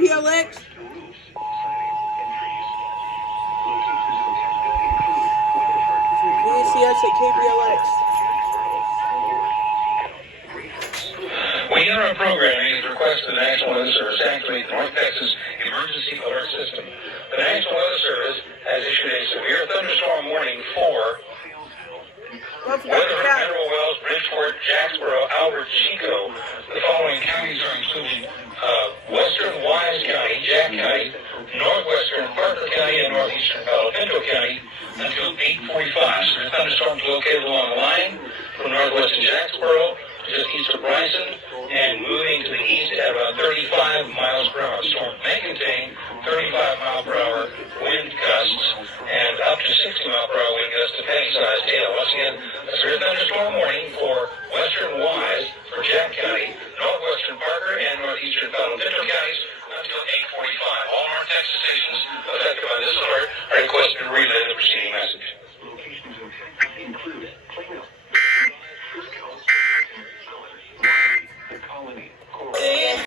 KPLX. KSCS at KPLX. We enter our programming at the request of the National Weather Service to activate the North Texas Emergency Alert System. The National Weather Service has issued a severe thunderstorm warning for Weatherford, Mineral Wells, Bridgeport, Jacksboro, Albert, Chico. The following counties are included: Western Wise County, Jack County, Northwestern Parker County, and Northeastern Palo Pinto County until 8:45. So the thunderstorm is located along the line from northwestern Jacksboro to just east of Bryson and moving to the east at about 35 miles per hour. The storm may contain 35 mile per hour wind gusts and up to 60 mile per hour wind gusts to penny-sized hail. Once again, a severe thunderstorm warning for Western Wise for Jack County, Northwestern Parker, and Northeastern Palo Pinto counties until 8:45. All North Texas stations affected by this alert are requested to relay the preceding message. Locations include